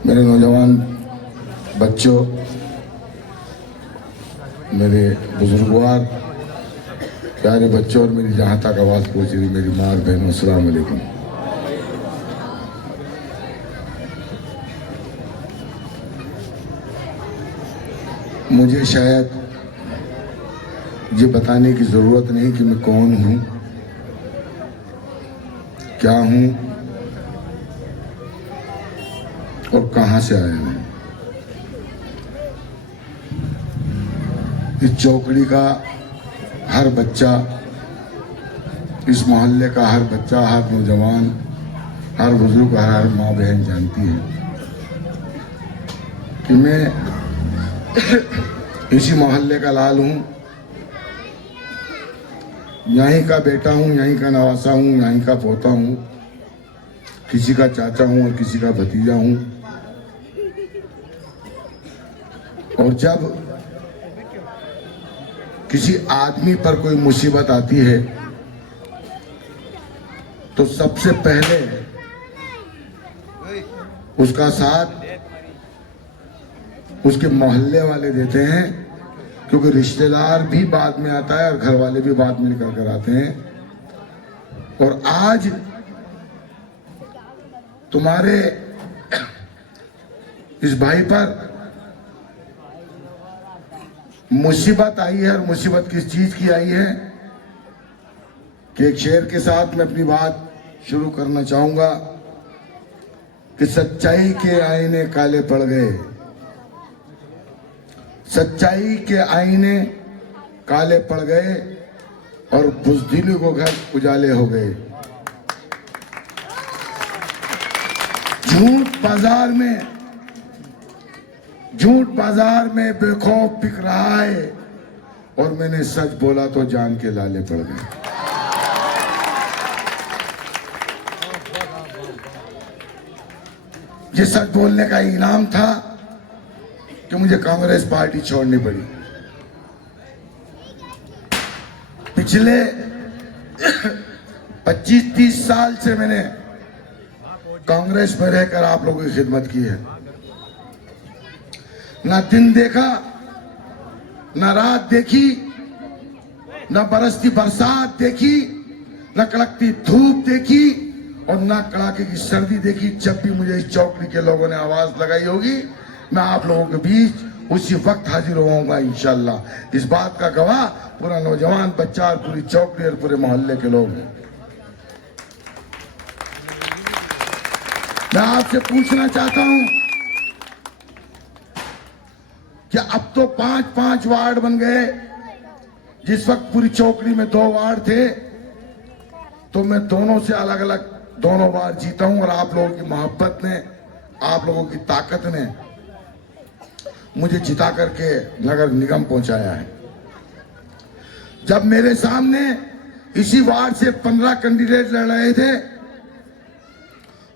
मेरे नौजवान बच्चों, मेरे बुजुर्गवार प्यारे बच्चों और मेरी जहाँ तक आवाज़ पहुँच रही मेरी माँ और बहनों, अस्सलाम वालेकुम। मुझे शायद ये बताने की ज़रूरत नहीं कि मैं कौन हूँ, क्या हूँ और कहाँ से आया हूँ। इस चौकड़ी का हर बच्चा, इस मोहल्ले का हर बच्चा, हर नौजवान, हर बुजुर्ग, हर माँ बहन जानती है कि मैं इसी मोहल्ले का लाल हूँ, यहीं का बेटा हूँ, यहीं का नवासा हूँ, यहीं का पोता हूँ, किसी का चाचा हूँ और किसी का भतीजा हूँ। और जब किसी आदमी पर कोई मुसीबत आती है तो सबसे पहले उसका साथ उसके मोहल्ले वाले देते हैं, क्योंकि रिश्तेदार भी बाद में आता है और घर वाले भी बाद में निकल कर आते हैं। और आज तुम्हारे इस भाई पर मुसीबत आई है, और मुसीबत किस चीज की आई है कि एक शेर के साथ मैं अपनी बात शुरू करना चाहूंगा कि सच्चाई के आईने काले पड़ गए, सच्चाई के आईने काले पड़ गए और बुज़दिली को घर उजाले हो गए। झूठ बाजार में बेखौफ बिक रहा है और मैंने सच बोला तो जान के लाले पड़ गए। ये सच बोलने का इनाम था कि मुझे कांग्रेस पार्टी छोड़नी पड़ी। पिछले 25-30 साल से मैंने कांग्रेस में रहकर आप लोगों की खिदमत की है। ना दिन देखा, ना रात देखी, ना बरसती बरसात देखी, ना कड़कती धूप देखी और ना कड़ाके की सर्दी देखी। जब भी मुझे इस चौकड़ी के लोगों ने आवाज लगाई होगी, मैं आप लोगों के बीच उसी वक्त हाजिर होऊंगा इंशाल्लाह। इस बात का गवाह पूरा नौजवान बच्चा और पूरी चौकड़ी और पूरे मोहल्ले के लोग हैं। मैं आपसे पूछना चाहता हूं कि अब तो 5-5 वार्ड बन गए। जिस वक्त पूरी चौकड़ी में 2 वार्ड थे तो मैं दोनों से अलग अलग 2 बार जीता हूं, और आप लोगों की मोहब्बत ने, आप लोगों की ताकत ने मुझे जिता करके नगर निगम पहुंचाया है। जब मेरे सामने इसी वार्ड से 15 कैंडिडेट लड़ रहे थे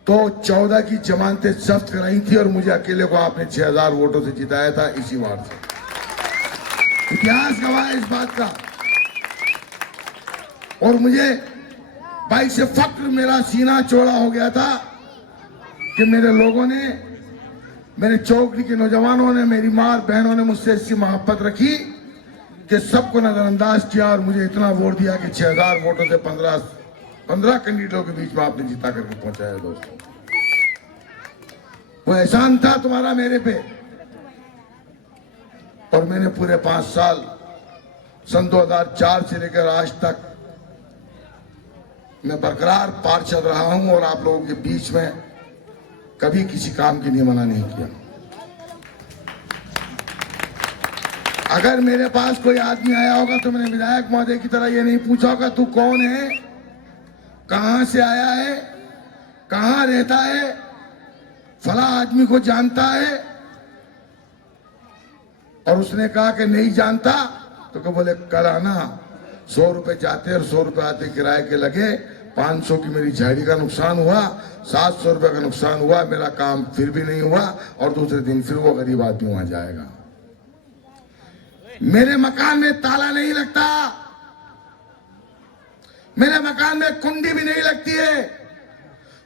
तो 14 की जमानतें जब्त कराई थी और मुझे अकेले को आपने 6000 वोटों से जिताया था इसी वार्ड से। इतिहास गवाह है इस बात का। और मुझे भाई से फक्र, मेरा सीना चौड़ा हो गया था कि मेरे लोगों ने, मेरे चौकड़ी के नौजवानों ने, मेरी मां और बहनों ने मुझसे ऐसी मोहब्बत रखी कि सबको नजरअंदाज किया और मुझे इतना वोट दिया कि 6000 वोटों से 15 कैंडिडेटों के बीच में आपने जिता करके पहुंचाया। दोस्तों, वो एहसान था तुम्हारा मेरे पे। और मैंने पूरे 5 साल, सन 2004 से लेकर आज तक मैं बरकरार पार्षद रहा हूं और आप लोगों के बीच में कभी किसी काम की मना नहीं किया। अगर मेरे पास कोई आदमी आया होगा तो मैंने विधायक महोदय की तरह ये नहीं पूछा होगा तू कौन है, कहां से आया है, कहां रहता है, फला आदमी को जानता है। और उसने कहा कि नहीं जानता तो क्या बोले, कल आना, 100 रुपए जाते और 100 रुपए आते किराए के लगे, 500 की मेरी झाड़ी का नुकसान हुआ, 700 रुपए का नुकसान हुआ, मेरा काम फिर भी नहीं हुआ और दूसरे दिन फिर वो गरीब आदमी वहां जाएगा। मेरे मकान में ताला नहीं लगता, मेरे मकान में कुंडी भी नहीं लगती है,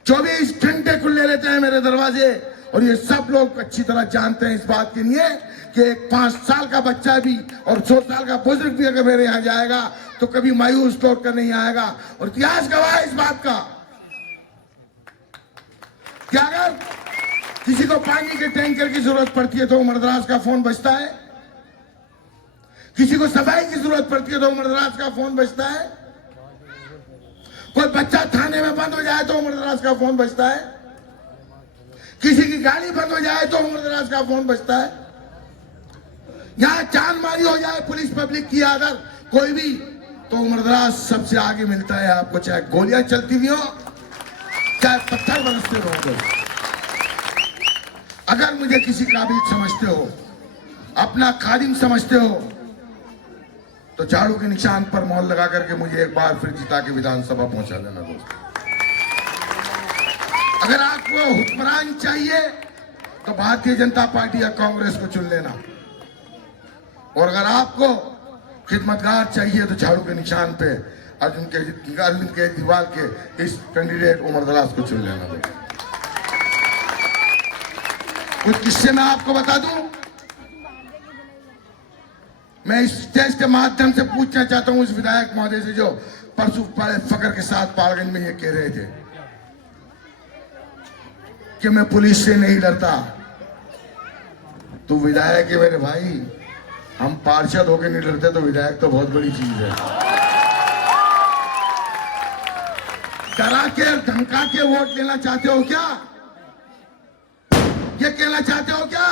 24 घंटे खुले रहते हैं मेरे दरवाजे। और ये सब लोग अच्छी तरह जानते हैं इस बात के लिए कि एक 5 साल का बच्चा भी और 100 साल का बुजुर्ग भी अगर मेरे यहाँ जाएगा तो कभी मायूस तौर कर नहीं आएगा। और इतिहास गवाह है इस बात का कि अगर किसी को पानी के टैंकर की जरूरत पड़ती है तो उमर दराज का फोन बजता है, किसी को सफाई की जरूरत पड़ती है तो उमर दराज का फोन बजता है, कोई बच्चा थाने में बंद हो जाए तो उमर दराज का फोन बजता है, किसी की गाड़ी बंद हो जाए तो उमर दराज का फोन बजता है, यहां चांदमारी हो जाए पुलिस पब्लिक की अगर कोई भी तो उमर दराज सबसे आगे मिलता है आपको, चाहे गोलियां चलती हुई हो चाहे पत्थर बरसते हो। अगर मुझे किसी काबिल समझते हो, अपना खादिम समझते हो तो झाड़ू के निशान पर मोहर लगा करके मुझे एक बार फिर जिता के विधानसभा पहुंचा देना दोस्तों। अगर आपको हुक्मरान चाहिए तो भारतीय जनता पार्टी या कांग्रेस को चुन लेना, और अगर आपको खिदमतगार चाहिए तो झाड़ू के निशान पे अर्जुन केजरीवाल के इस कैंडिडेट उमर दराज को चुन लेना। कुछ किस्से मैं आपको बता दूं, मैं इस स्टेज के माध्यम से पूछना चाहता हूं उस विधायक महोदय से जो परसों बड़े फकर के साथ पालगंज में ये कह रहे थे कि मैं पुलिस से नहीं डरता। तो विधायक है मेरे भाई, हम पार्षद होके नहीं डरते तो विधायक तो बहुत बड़ी चीज है। डरा के धमका के वोट लेना चाहते हो क्या? ये कहना चाहते हो क्या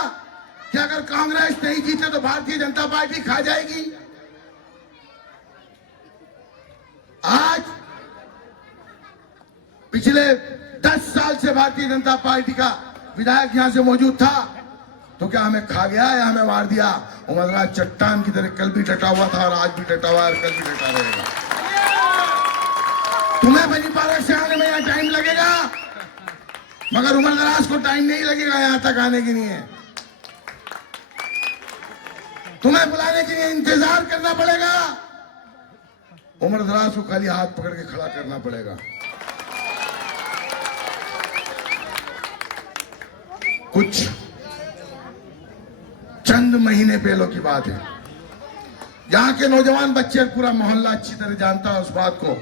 कि अगर कांग्रेस नहीं जीते तो भारतीय जनता पार्टी खा जाएगी? आज पिछले 10 साल से भारतीय जनता पार्टी का विधायक यहां से मौजूद था तो क्या हमें खा गया या हमें मार दिया? उमर दराज चट्टान की तरह कल भी डटा हुआ था और आज भी डटा हुआ है और कल भी डटा रहेगा। तुम्हें बनी पारा से आने में यहाँ टाइम लगेगा, मगर उमर दराज को टाइम नहीं लगेगा यहां तक आने के लिए। तुम्हें बुलाने के लिए इंतजार करना पड़ेगा, उमर दराज को खाली हाथ पकड़ के खड़ा करना पड़ेगा। कुछ चंद महीने पहले की बात है, यहां के नौजवान बच्चे, पूरा मोहल्ला अच्छी तरह जानता है उस बात को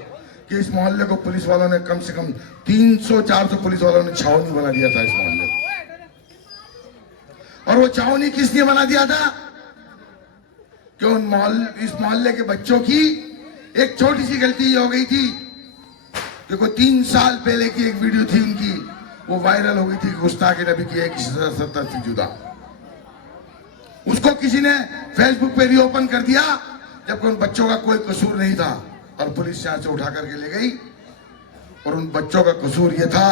कि इस मोहल्ले को पुलिस वालों ने कम से कम 300-400 पुलिस वालों ने छावनी बना दिया था इस मोहल्ले को। और वो छावनी किस लिए बना दिया था कि इस मोहल्ले के बच्चों की एक छोटी सी गलती हो गई थी। देखो 3 साल पहले की एक वीडियो थी उनकी, वो वायरल हो गई थी, गुस्ताखी नबी की एक सत्ता से जुदा। उसको किसी ने फेसबुक पे रीओपन कर दिया जबकि उन बच्चों का कोई कसूर नहीं था और पुलिस यहां से उठा करके ले गई। और उन बच्चों का कसूर यह था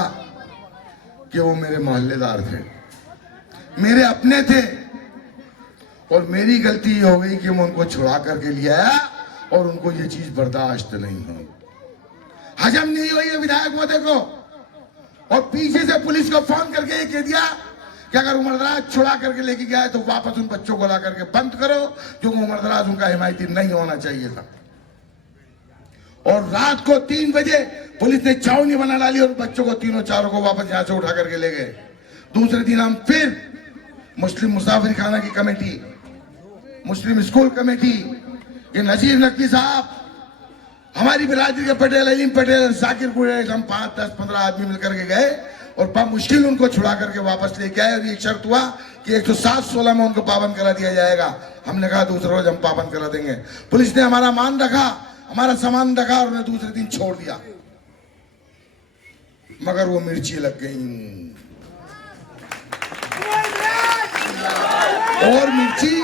कि वो मेरे मोहल्लेदार थे, मेरे अपने थे, और मेरी गलती ये हो गई कि मैं उनको छुड़ा करके ले आया और उनको ये चीज बर्दाश्त नहीं हुई, हजम नहीं हुई है विधायक महोदय को। और पीछे से पुलिस को फोन करके ये कह दिया कि अगर उमर दराज छुड़ा करके लेके गया है तो वापस उन बच्चों को ला करके बंद करो, क्योंकि उमर दराज उनका हिमायती नहीं होना चाहिए था। और रात को 3 बजे पुलिस ने छावनी बना डाली और बच्चों को तीनों चारों को वापस यहां से उठा करके ले गए। दूसरे दिन हम फिर मुस्लिम मुसाफिर खाना की कमेटी, मुस्लिम स्कूल कमेटी, ये नजीर नकवी साहब, हमारी बिरादरी के पटेल, अलीम पटेल, जाकिर कुरैश, हम 5, 10, 15 आदमी मिलकर के गए और बड़ा मुश्किल उनको छुड़ा करके वापस लेके आए। और ये शर्त हुआ कि 107-16 में उनको पाबंद करा दिया जाएगा। हमने कहा दूसरे रोज हम पाबंद करा देंगे। पुलिस ने हमारा मान रखा, हमारा सामान रखा और उन्हें दूसरे दिन छोड़ दिया, मगर वो मिर्ची लग गई। और मिर्ची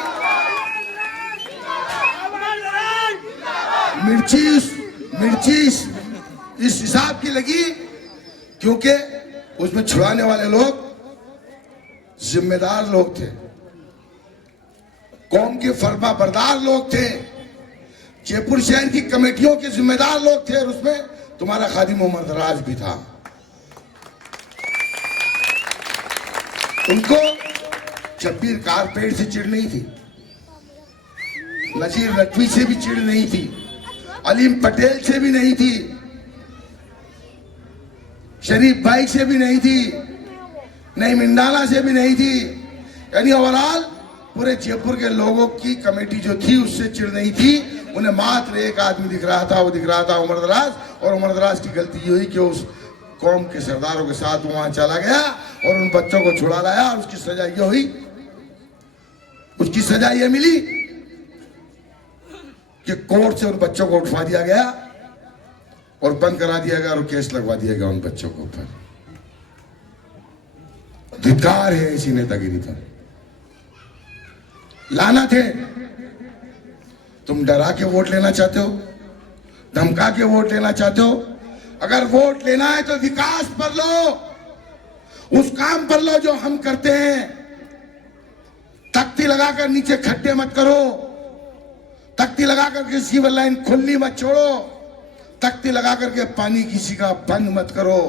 इस हिसाब की लगी क्योंकि उसमें छुड़ाने वाले लोग जिम्मेदार लोग थे, कौम के फरमा बरदार लोग थे, जयपुर शहर की कमेटियों के जिम्मेदार लोग थे, और उसमें तुम्हारा खादिम उमर दराज भी था। उनको शब्बीर कारपेट से चिढ़ नहीं थी, नजीर नकवी से भी चिढ़ नहीं थी, अलीम पटेल से भी नहीं थी, शरीफ भाई से भी नहीं थी, नहीं मिंडाला से भी नहीं थी। यानी ओवरऑल पूरे जयपुर के लोगों की कमेटी जो थी उससे चिढ़ नहीं थी। उन्हें मात्र एक आदमी दिख रहा था, वो दिख रहा था उमर दराज। और उमर दराज की गलती ये हुई कि उस कौम के सरदारों के साथ वहां चला गया और उन बच्चों को छुड़ा लाया, और उसकी सजा ये हुई, उसकी सजा ये मिली कि कोर्ट से उन बच्चों को उठवा दिया गया और बंद करा दिया गया और केस लगवा दिया गया उन बच्चों के ऊपर। धिक्कार है इसी नेतागिरी पर। लानत है। तुम डरा के वोट लेना चाहते हो, धमका के वोट लेना चाहते हो। अगर वोट लेना है तो विकास पर लो, उस काम पर लो जो हम करते हैं। तख्ती लगाकर नीचे खड्डे मत करो, तख्ती लगाकर के सीवर लाइन खुली मत छोड़ो, तख्ती लगाकर के पानी किसी का बंद मत करो।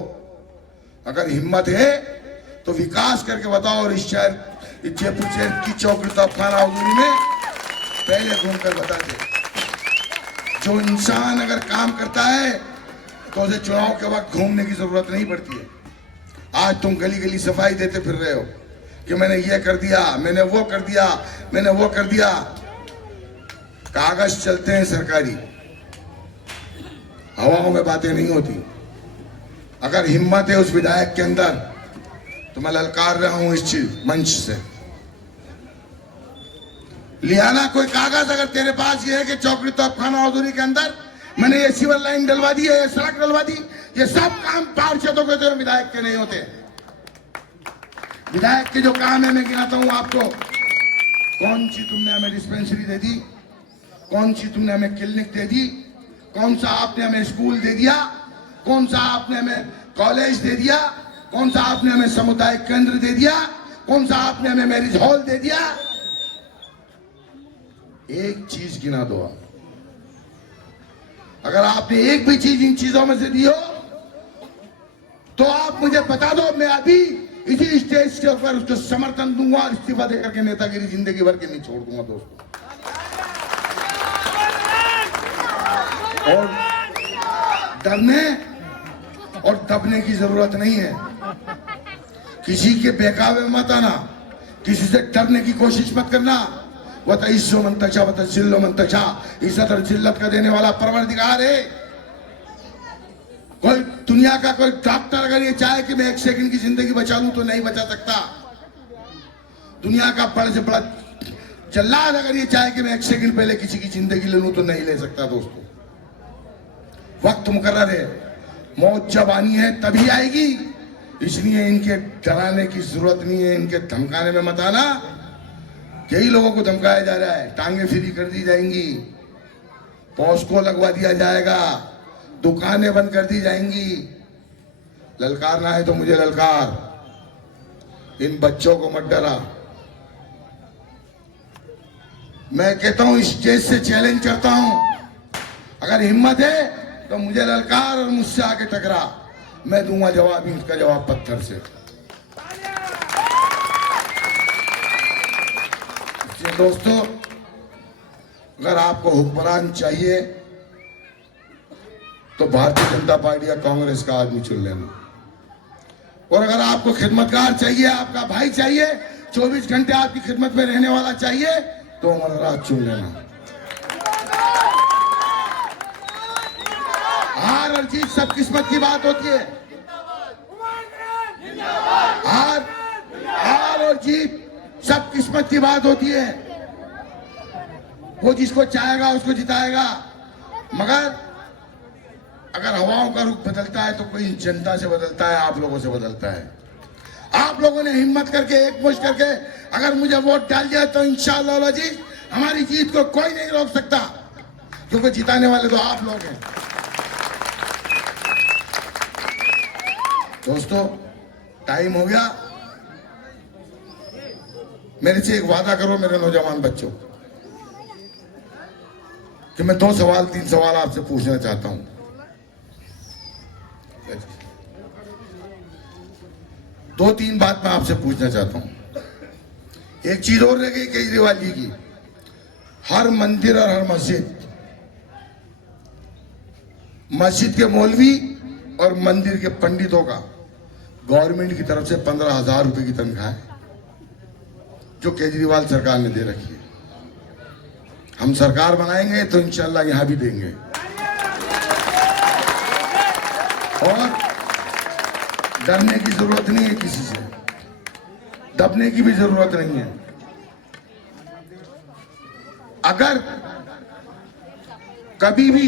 अगर हिम्मत है तो विकास करके बताओ। और इस शहर जयपुर शहर की चौकड़ी तोपखाना हजूरी में पहले घूमकर बताते। जो इंसान अगर काम करता है तो उसे चुनाव के वक्त घूमने की जरूरत नहीं पड़ती है। आज तुम गली गली सफाई देते फिर रहे हो कि मैंने ये कर दिया, मैंने वो कर दिया, मैंने वो कर दिया। कागज चलते हैं सरकारी, हवाओं में बातें नहीं होती। अगर हिम्मत है उस विधायक के अंदर तो मैं ललकार रहा हूं इस चीज मंच से, लियाना कोई कागज अगर तेरे पास ये है कि चौकड़ी तोपखाना हजूरी के अंदर मैंने ये सीवर लाइन डलवा दी है, ये सड़क डलवा दी, ये सब काम पार्षदों के तो विधायक के नहीं होते। विधायक के जो काम है मैं गिनाता हूं आपको। कौन सी तुमने हमें डिस्पेंसरी दे दी, कौन सी तुमने हमें क्लिनिक दे दी, कौन सा आपने हमें स्कूल दे दिया, कौन सा आपने हमें कॉलेज दे दिया, कौन सा आपने हमें सामुदायिक केंद्र दे दिया, कौन सा आपने हमें मैरिज हॉल दे दिया। एक चीज गिना दो आप। अगर आपने एक भी चीज इन चीजों में से दी हो तो आप मुझे बता दो, मैं अभी इसी स्टेज के ऊपर उसको समर्थन दूंगा और इस्तीफा देकर के नेतागिरी जिंदगी भर के नहीं छोड़ दूंगा दोस्तों। और डरने और दबने की जरूरत नहीं है। किसी के बेकावे में मत आना, किसी से डरने की कोशिश मत करना। वतइस्सो मन तशा वतजिल्लो मन तशा, इज्जत और जिल्लत का देने वाला परवरदिगार है। कोई दुनिया का कोई डॉक्टर अगर ये चाहे कि मैं 1 सेकंड की जिंदगी बचा लूं तो नहीं बचा सकता। दुनिया का बड़े से बड़ा जल्लाद अगर ये चाहे कि मैं 1 सेकंड पहले किसी की जिंदगी ले लूं तो नहीं ले सकता दोस्तों। वक्त मुकर्रर है, मौत जब आनी है तभी आएगी। इसलिए इनके डराने की जरूरत नहीं है, इनके धमकाने में मत आना। कई लोगों को धमकाया जा रहा है, टांगे फ्री कर दी जाएंगी, पॉस्को लगवा दिया जाएगा, दुकानें बंद कर दी जाएंगी। ललकारना है तो मुझे ललकार, इन बच्चों को मत डरा। मैं कहता हूं इस स्टेज से चैलेंज करता हूं, अगर हिम्मत है तो मुझे ललकार और मुझसे आके टकरा, मैं दूंगा जवाब, इसका जवाब पत्थर से। दोस्तों, अगर आपको हुक्मरान चाहिए तो भारतीय जनता पार्टी या कांग्रेस का आदमी चुन लेना, और अगर आपको खिदमतगार चाहिए, आपका भाई चाहिए, 24 घंटे आपकी खिदमत में रहने वाला चाहिए तो उमर दराज चुन लेना। हार और जीत सब किस्मत की बात होती है। हार और जीत सब किस्मत की बात होती है। वो जिसको चाहेगा उसको जिताएगा। मगर अगर हवाओं का रुख बदलता है तो कोई जनता से बदलता है, आप लोगों से बदलता है। आप लोगों ने हिम्मत करके एक मुश्त करके अगर मुझे वोट डाल दिया तो इंशाअल्लाह जी हमारी जीत को कोई नहीं रोक सकता, क्योंकि जिताने वाले तो आप लोग हैं। दोस्तों, टाइम हो गया। मेरे से एक वादा करो मेरे नौजवान बच्चों कि मैं 2 सवाल 3 सवाल आपसे पूछना चाहता हूं। 2-3 बात मैं आपसे पूछना चाहता हूं। एक चीज और रह गई केजरीवाल जी की, हर मंदिर और हर मस्जिद के मौलवी और मंदिर के पंडितों का गवर्नमेंट की तरफ से 15,000 रुपए की तनख्वाह है जो केजरीवाल सरकार ने दे रखी है। हम सरकार बनाएंगे तो इंशाल्लाह यहां भी देंगे। और डरने की जरूरत नहीं है, किसी से दबने की भी जरूरत नहीं है। अगर कभी भी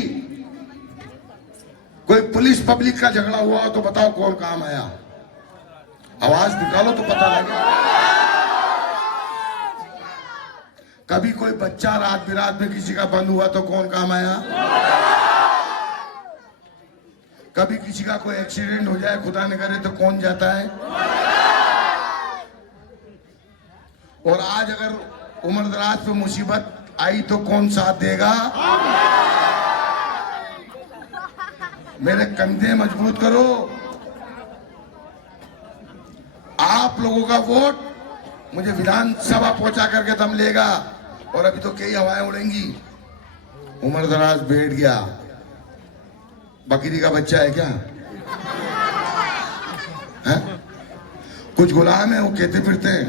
कोई पुलिस पब्लिक का झगड़ा हुआ तो बताओ कौन काम आया, आवाज निकालो तो पता लगे। कभी कोई बच्चा रात बिरात में किसी का बंद हुआ तो कौन काम आया। कभी किसी का कोई एक्सीडेंट हो जाए खुदा न करे तो कौन जाता है। और आज अगर उम्र दराज पे मुसीबत आई तो कौन साथ देगा। मेरे कंधे मजबूत करो। आप लोगों का वोट मुझे विधानसभा पहुंचा करके दम लेगा। और अभी तो कई हवाएं उड़ेंगी। उम्र दराज बैठ गया, बकरी का बच्चा है क्या है? कुछ गुलाम है, वो कहते फिरते हैं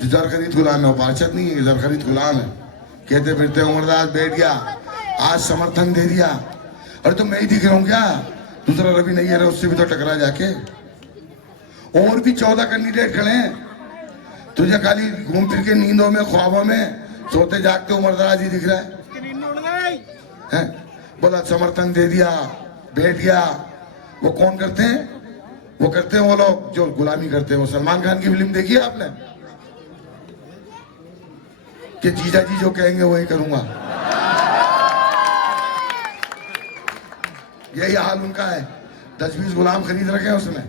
जो जर खरीद गुलाम है, वो पार्षद नहीं है, जर खरीद गुलाम है, कहते फिरते उम्रदास बैठ गया, आज समर्थन दे दिया। अरे तो मैं ही दिख रहा हूं क्या? दूसरा रवि नहीं है, उससे भी तो टकरा जाके। और भी 14 कैंडिडेट खड़े हैं, तुझे खाली घूम फिर के नींदों में ख्वाबों में सोते जागते उम्रदराज ही दिख रहा है? बोला समर्थन दे दिया, बैठ गया। वो कौन करते हैं? वो करते हैं वो लोग जो गुलामी करते हैं। वो सलमान खान की फिल्म देखी है आपने कि जीजा जी जो कहेंगे वही करूंगा। यही हाल उनका है। 10-20 गुलाम खरीद रखे हैं उसने।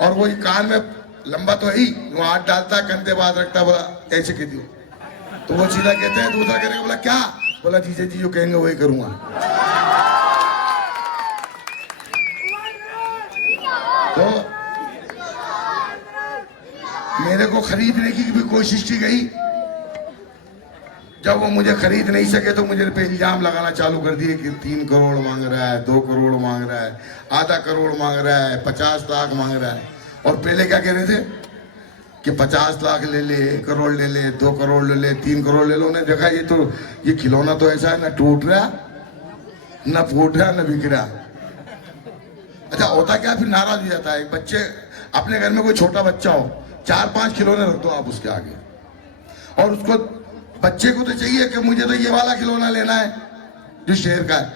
और वही कान में लंबा तो है ही, वो हाथ डालता कंधे बात रखता, बोला ऐसे कह दियो तो वो सीधा कहते हैं, दूसरा करेगा, बोला क्या? बोला जीजा जी जो कहेंगे वही करूंगा। तो मेरे को खरीदने की भी कोशिश की गई। जब वो मुझे खरीद नहीं सके तो मुझे पे इल्जाम लगाना चालू कर दिए कि 3 करोड़ मांग रहा है, 2 करोड़ मांग रहा है, आधा करोड़ मांग रहा है, 50 लाख मांग रहा है। और पहले क्या कह रहे थे कि 50 लाख ले ले, 1 करोड़ ले ले, 2 करोड़ ले ले, 3 करोड़ ले लो। उन्हें देखा ये खिलौना तो ऐसा है, ना टूट रहा, ना फूट रहा, ना बिक रहा। अच्छा होता क्या, फिर नाराज हो जाता है। बच्चे अपने घर में कोई छोटा बच्चा हो, 4-5 खिलौने रख दो आप उसके आगे, और उसको बच्चे को तो चाहिए कि मुझे तो ये वाला खिलौना लेना है जो शेर का है।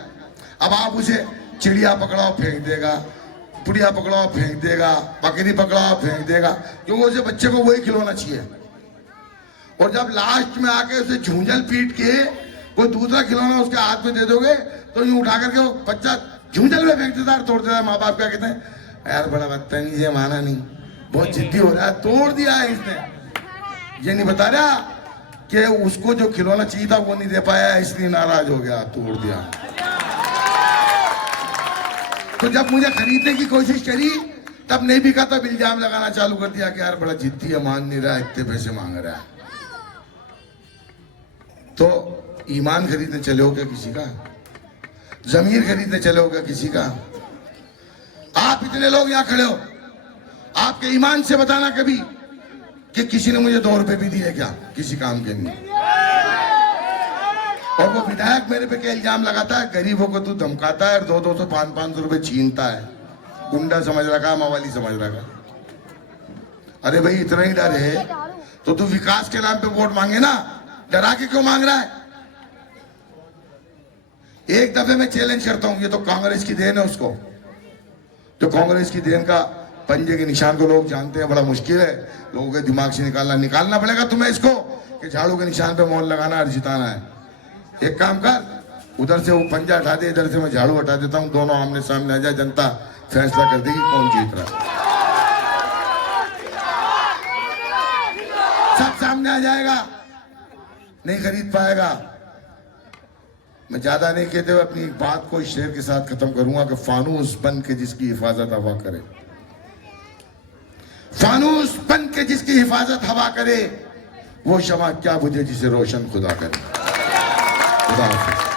अब आप उसे चिड़िया पकड़ाओ फेंक देगा, पुड़िया पकड़ाओ फेंक देगा, बकरी पकड़ाओ फेंक देगा, क्योंकि उसे बच्चे को वही खिलौना चाहिए। और जब लास्ट में आके उसे झूंझल पीट के कोई दूसरा खिलौना उसके हाथ में दे दोगे तो यूं उठा करके वो बच्चा झूंझल में फेंक देता है, तोड़ देता है। माँ बाप क्या कहते हैं, यार बड़ा बदतमीज है, माना नहीं, बहुत जिद्दी हो रहा है, तोड़ दिया है इसने। ये नहीं बता रहा कि उसको जो खिलौना चाहिए था वो नहीं दे पाया, इसलिए नाराज हो गया, तोड़ दिया। तो जब मुझे खरीदने की कोशिश करी तब नहीं बिका, तब इल्जाम लगाना चालू कर दिया कि यार बड़ा जिद्दी है, मान नहीं रहा, इतने पैसे मांग रहा है। तो ईमान खरीदने चले हो क्या किसी का? जमीर खरीदने चले हो क्या किसी का? आप इतने लोग यहां खड़े हो, आपके ईमान से बताना कभी कि किसी ने मुझे 2 रुपए भी दिए क्या किसी काम के लिए? और वो विधायक मेरे पे क्या इल्जाम लगाता है, गरीबों को तू धमकाता है और 200 500 रुपए छीनता है, गुंडा समझ रखा, मवाली समझ रखा। अरे भाई इतना ही डर है तो तू विकास के नाम पे वोट मांगे ना, डरा के क्यों मांग रहा है? एक दफे मैं चैलेंज करता हूं, ये तो कांग्रेस की देन है उसको, तो कांग्रेस की देन का पंजे के निशान को लोग जानते हैं, बड़ा मुश्किल है लोगों के दिमाग से निकालना पड़ेगा तुम्हें इसको कि झाड़ू के निशान पे मोहर लगाना और जिताना है। एक काम कर, उधर से वो पंजा हटा दे, इधर से मैं झाड़ू हटा देता हूं, दोनों आमने सामने आ जाए, जनता फैसला कर देगी कौन जीत रहा है। सब सामने आ जाएगा, नहीं खरीद पाएगा। मैं ज्यादा नहीं कहते हुए अपनी बात को शेर के साथ खत्म करूंगा कि फानूस बन के जिसकी हिफाजत हवा करे, फानूस बन के जिसकी हिफाजत हवा करे, वो शमा क्या बुझे जिसे रोशन खुदा करे। खुदा हाफिज़।